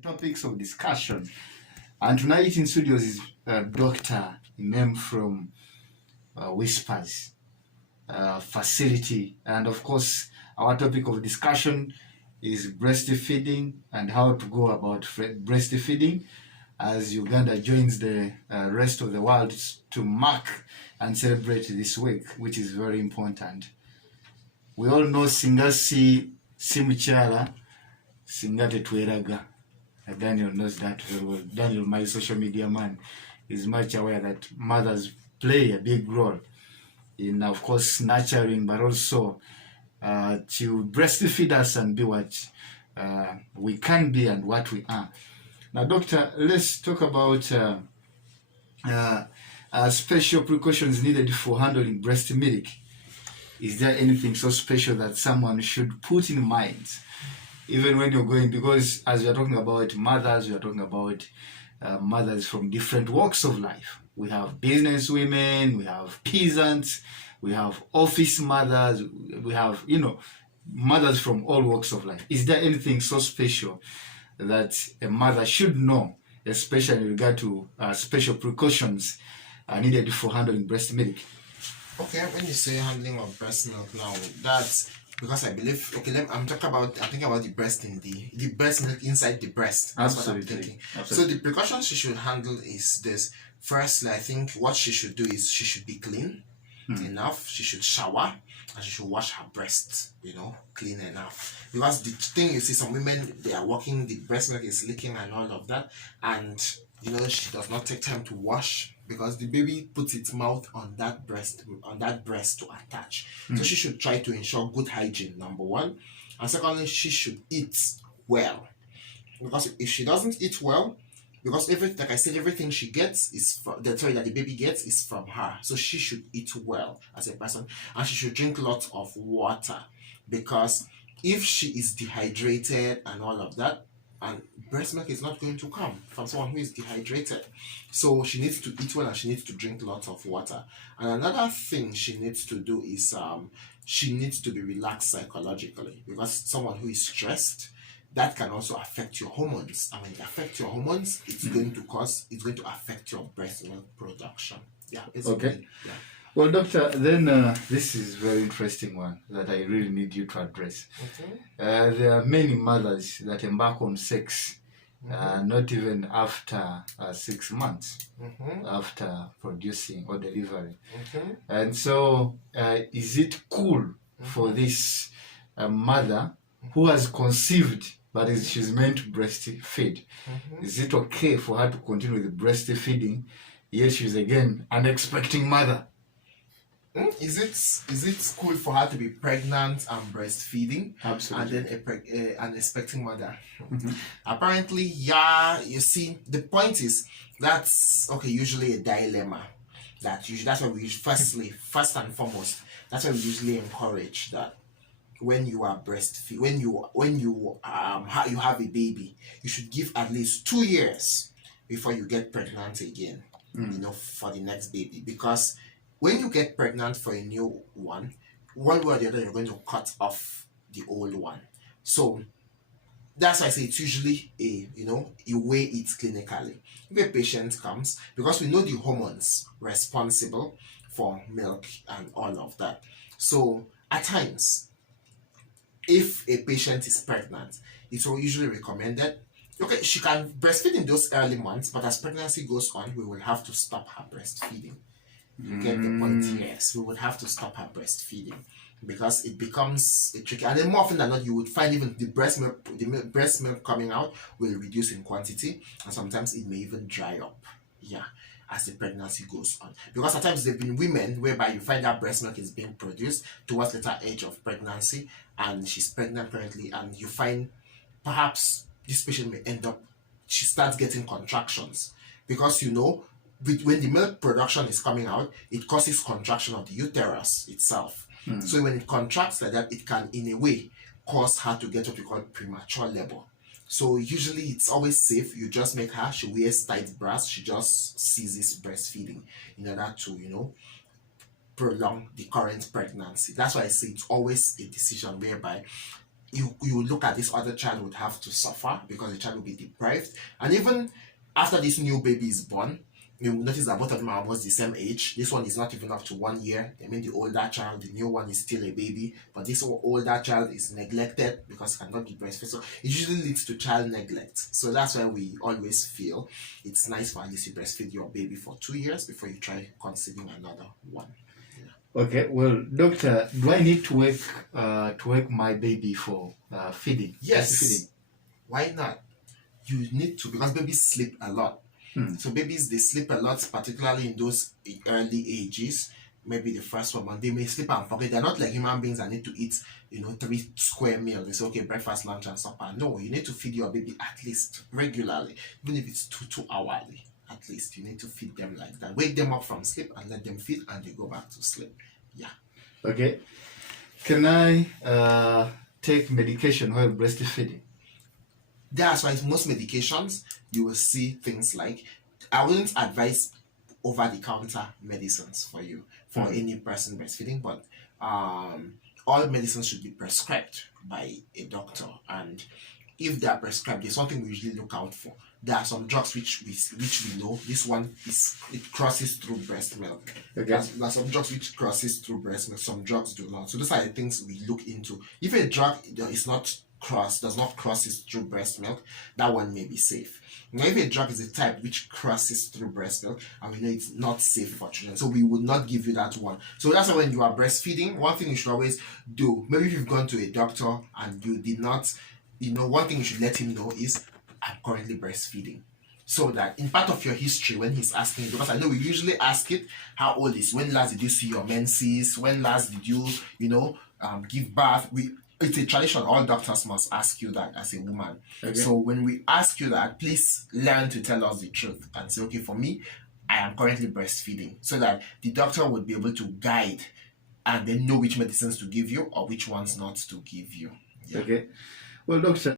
topics of discussion. And tonight in studios is Dr. Imem from Whispers facility. And of course, our topic of discussion is breastfeeding and how to go about breastfeeding as Uganda joins the rest of the world to mark and celebrate this week, which is very important. We all know Singasi Simuchala, Singate Tweraga. Daniel knows that very well. Daniel, my social media man, is much aware that mothers play a big role in, of course, nurturing, but also to breastfeed us and be what we can be and what we are. Now, Doctor, let's talk about special precautions needed for handling breast milk. Is there anything so special that someone should put in mind, even when you're going? Because as we are talking about mothers, we are talking about mothers from different walks of life. We have business women, we have peasants, we have office mothers, we have, mothers from all walks of life. Is there anything so special that a mother should know, especially in regard to special precautions needed for handling breast milk? Okay, when you say handling of breast milk now, that's because I believe, I'm thinking about the breast in the breast milk inside the breast. That's Absolutely. what I'm thinking. Absolutely. So the precautions she should handle is this. Firstly, I think what she should do is she should be clean enough. She should shower and she should wash her breasts, clean enough. Because the thing you see, some women, they are walking, the breast milk is leaking and all of that, and she does not take time to wash because the baby puts its mouth on that breast to attach. So she should try to ensure good hygiene, number one, and secondly, she should eat well. Because if she doesn't eat well, because everything she gets is that the baby gets is from her. So she should eat well as a person, and she should drink lots of water, because if she is dehydrated and all of that, and breast milk is not going to come from someone who is dehydrated. So she needs to eat well and she needs to drink lots of water. And another thing she needs to do is she needs to be relaxed psychologically, because someone who is stressed, that can also affect your hormones. And when it affects your hormones, it's going to affect your breast milk production. Yeah, basically. Okay. Yeah. Well, Doctor, then this is a very interesting one that I really need you to address. Okay. There are many mothers that embark on sex not even after 6 months after producing or delivering. And so is it cool for this mother who has conceived but she's meant to breastfeed? Is it okay for her to continue with breastfeeding, yet she's again an expecting mother? Is it cool for her to be pregnant and breastfeeding? Absolutely. And then an expecting mother? Apparently, yeah. You see, the point is that's usually a dilemma. That's why we first and foremost, that's why we usually encourage that when you are breastfeed, when you have a baby, you should give at least 2 years before you get pregnant again. For the next baby, because when you get pregnant for a new one way or the other, you're going to cut off the old one. So that's why I say it's usually you weigh it clinically. If a patient comes, because we know the hormones responsible for milk and all of that. So at times, if a patient is pregnant, it's usually recommended. Okay, she can breastfeed in those early months, but as pregnancy goes on, we will have to stop her breastfeeding. You get the point? Yes, we would have to stop her breastfeeding because it becomes tricky. And then more often than not, you would find even the breast milk coming out will reduce in quantity, and sometimes it may even dry up. Yeah, as the pregnancy goes on. Because at times there have been women whereby you find that breast milk is being produced towards later age of pregnancy, and she's pregnant apparently, and you find perhaps this patient may end up, she starts getting contractions because when the milk production is coming out, it causes contraction of the uterus itself. So when it contracts like that, it can in a way cause her to get what we call premature labor. So usually it's always safe. You just make her, she wears tight bras, she just ceases breastfeeding in order to, prolong the current pregnancy. That's why I say it's always a decision whereby you look at this other child would have to suffer because the child will be deprived. And even after this new baby is born, you notice that both of them are almost the same age. This one is not even up to 1 year. I mean, the older child, the new one is still a baby, but this older child is neglected because cannot be breastfed. So it usually leads to child neglect. So that's why we always feel it's nice for at least you breastfeed your baby for 2 years before you try conceiving another one. Okay, well, doctor, do I need to wake my baby for feeding? Yes. Breastfeeding? Why not? You need to, because babies sleep a lot. So babies, they sleep a lot, particularly in those early ages. Maybe the first 1 month, they may sleep and forget. They're not like human beings that need to eat, 3 square meals. They say, okay, breakfast, lunch, and supper. No, you need to feed your baby at least regularly, even if it's two hourly. At least you need to feed them like that. Wake them up from sleep and let them feed, and they go back to sleep. Yeah. Okay. Can I take medication while breastfeeding? That's why most medications you will see things like, I wouldn't advise over-the-counter medicines for you for any person breastfeeding, but all medicines should be prescribed by a doctor. And if they are prescribed, there's something we usually look out for. There are some drugs which we know this one it crosses through breast milk. Okay. There's some drugs which crosses through breast milk. Some drugs do not. So those are the things we look into. If a drug is not does not crosses through breast milk, that one may be safe. Now, if a drug is a type which crosses through breast milk, and we know it's not safe for children, so we would not give you that one. So that's why when you are breastfeeding, one thing you should always do, maybe if you've gone to a doctor and you did not, one thing you should let him know is, I'm currently breastfeeding. So that in part of your history, when he's asking, because I know we usually ask it, how old is, when last did you see your menses, when last did you, give birth? It's a tradition, all doctors must ask you that as a woman. Okay. So when we ask you that, please learn to tell us the truth and say, okay, for me, I am currently breastfeeding, so that the doctor would be able to guide and then know which medicines to give you or which ones not to give you. Yeah. Okay. Well, doctor,